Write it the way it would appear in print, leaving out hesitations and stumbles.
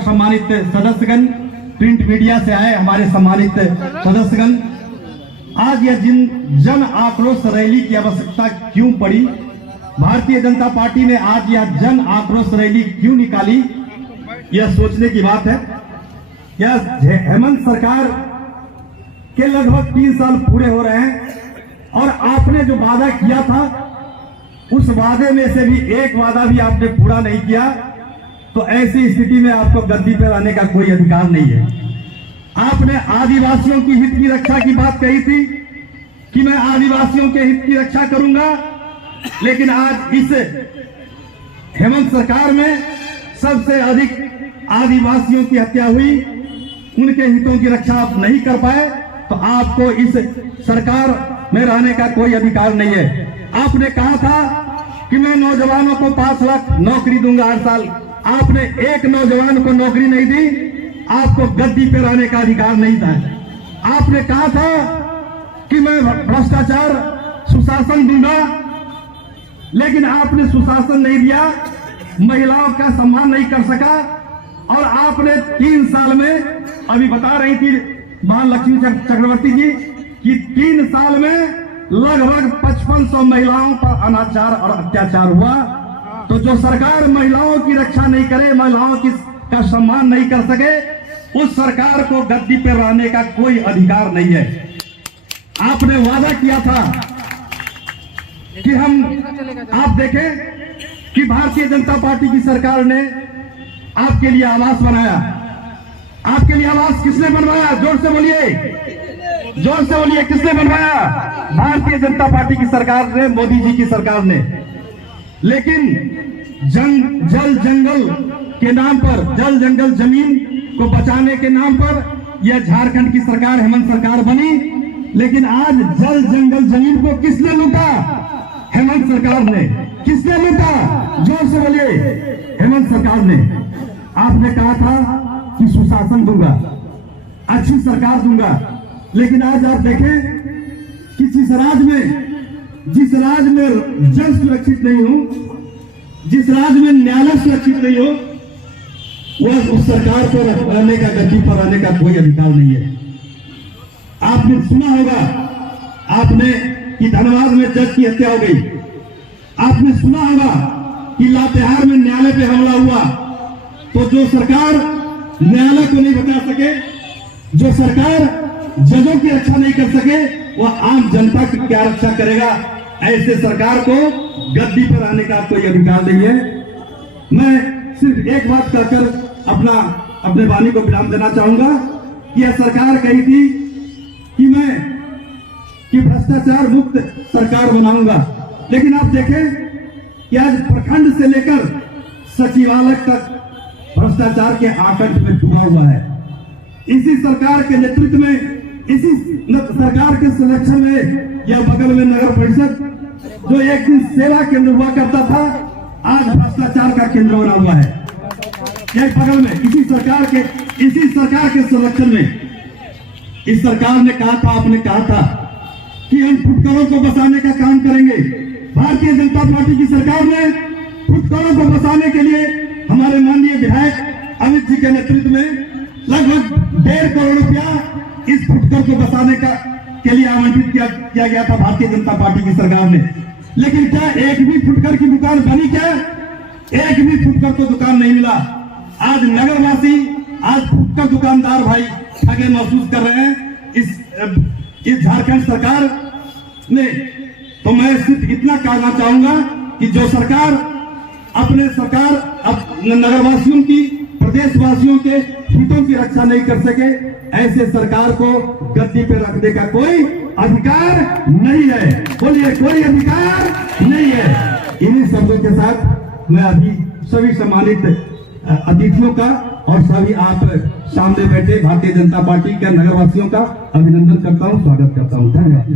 सम्मानित सदस्यगण, print media से आए हमारे सम्मानित सदस्यगण, आज यह जन आक्रोश रैली की आवश्यकता क्यों पड़ी? भारतीय जनता पार्टी ने आज यह जन आक्रोश रैली क्यों निकाली? यह सोचने की बात है। यह हेमंत सरकार के लगभग 3 साल पूरे हो रहे हैं और आपने जो वादा किया था उस वादे में से भी एक वादा भी आपने पूरा नहीं किया, तो ऐसी स्थिति में आपको गद्दी पर आने का कोई अधिकार नहीं है। आपने आदिवासियों की हित की रक्षा की बात कही थी कि मैं आदिवासियों के हित की रक्षा करूंगा, लेकिन आज इस हेमंत सरकार में सबसे अधिक आदिवासियों की हत्या हुई, उनके हितों की रक्षा आप नहीं कर पाए, तो आपको इस सरकार में रहने का कोई अधिकार नहीं है। आपने कहा था कि मैं नौजवानों को 5 लाख नौकरी दूंगा हर साल, आपने एक नौजवान को नौकरी नहीं दी, आपको गद्दी पे रहने का अधिकार नहीं था। आपने कहा था कि मैं भ्रष्टाचार सुशासन दूंगा, लेकिन आपने सुशासन नहीं दिया, महिलाओं का सम्मान नहीं कर सका, और आपने 3 साल में, अभी बता रही थी महालक्ष्मी चक्रवर्ती जी कि 3 साल में लगभग 5500 महिलाओं पर अनाचार और अत्याचार हुआ। तो जो सरकार महिलाओं की रक्षा नहीं करे, महिलाओं का सम्मान नहीं कर सके, उस सरकार को गद्दी पर रहने का कोई अधिकार नहीं है। आपने वादा किया था कि आप देखें कि भारतीय जनता पार्टी की सरकार ने आपके लिए आवास बनाया। आपके लिए आवास किसने बनवाया? जोर से बोलिए, जोर से बोलिए, किसने बनवाया? भारतीय जनता पार्टी की सरकार ने, मोदी जी की सरकार ने। लेकिन जल जंगल के नाम पर, जल जंगल जमीन को बचाने के नाम पर यह झारखंड की सरकार, हेमंत सरकार बनी, लेकिन आज जल जंगल जमीन को किसने लूटा? हेमंत सरकार ने। किसने लूटा? जोर से बोलिए, हेमंत सरकार ने। आपने कहा था कि सुशासन दूंगा, अच्छी सरकार दूंगा, लेकिन आज आप देखें कि जिस राज्य में जल सुरक्षित नहीं हो, जिस राज्य में न्यायालय सुरक्षित नहीं हो, वह उस सरकार को रहने का, गद्दी पर रहने का कोई अधिकार नहीं है। आपने सुना होगा, आपने कि धनबाद में जज की हत्या हो गई। आपने सुना होगा कि लातेहार में न्यायालय पे हमला हुआ। तो जो सरकार न्यायालय को नहीं बचा सके, जो सरकार जजों की रक्षा नहीं कर सके, वह आम जनता की क्या रक्षा करेगा? ऐसे सरकार को गद्दी पर आने का कोई अधिकार नहीं है। मैं सिर्फ एक बात कहकर अपने वाणी को विराम देना चाहूंगा कि यह सरकार कही थी कि भ्रष्टाचार मुक्त सरकार बनाऊंगा, लेकिन आप देखें कि आज प्रखंड से लेकर सचिवालय तक भ्रष्टाचार के आकंठ में डूबा हुआ है। इसी सरकार के नेतृत्व में, इसी सरकार के संरक्षण में या बगल में नगर परिषद, जो एक दिन सेवा केंद्र हुआ करता था, आज भ्रष्टाचार का केंद्र बना हुआ है। एक बगल में इसी सरकार के संरक्षण में इस सरकार ने कहा था, आपने कहा था कि हम फुटकरों को बसाने का काम करेंगे। भारतीय जनता पार्टी की सरकार ने फुटकरों को बसाने के लिए हमारे माननीय विधायक अमित जी के नेतृत्व में लगभग 1.5 करोड़ रुपया इस फुटकर को बसाने के लिए आवंटित किया गया था भारतीय जनता पार्टी की सरकार ने। लेकिन क्या एक भी फुटकर की दुकान बनी? क्या एक भी फुटकर को दुकान नहीं मिला? आज नगरवासी, आज फुटकर दुकानदार भाई ठगे महसूस कर रहे हैं इस झारखंड सरकार ने। तो मैं सिर्फ इतना कहना चाहूंगा कि जो सरकार नगरवासियों की, प्रदेशवासियों के हितों की रक्षा नहीं कर सके, ऐसे सरकार को गद्दी पे रखने का कोई अधिकार नहीं है। बोलिए, कोई अधिकार नहीं है। इन्हीं शब्दों के साथ मैं अभी सभी सम्मानित अतिथियों का और सभी आप सामने बैठे भारतीय जनता पार्टी के नगरवासियों का अभिनंदन करता हूं, स्वागत करता हूं। धन्यवाद।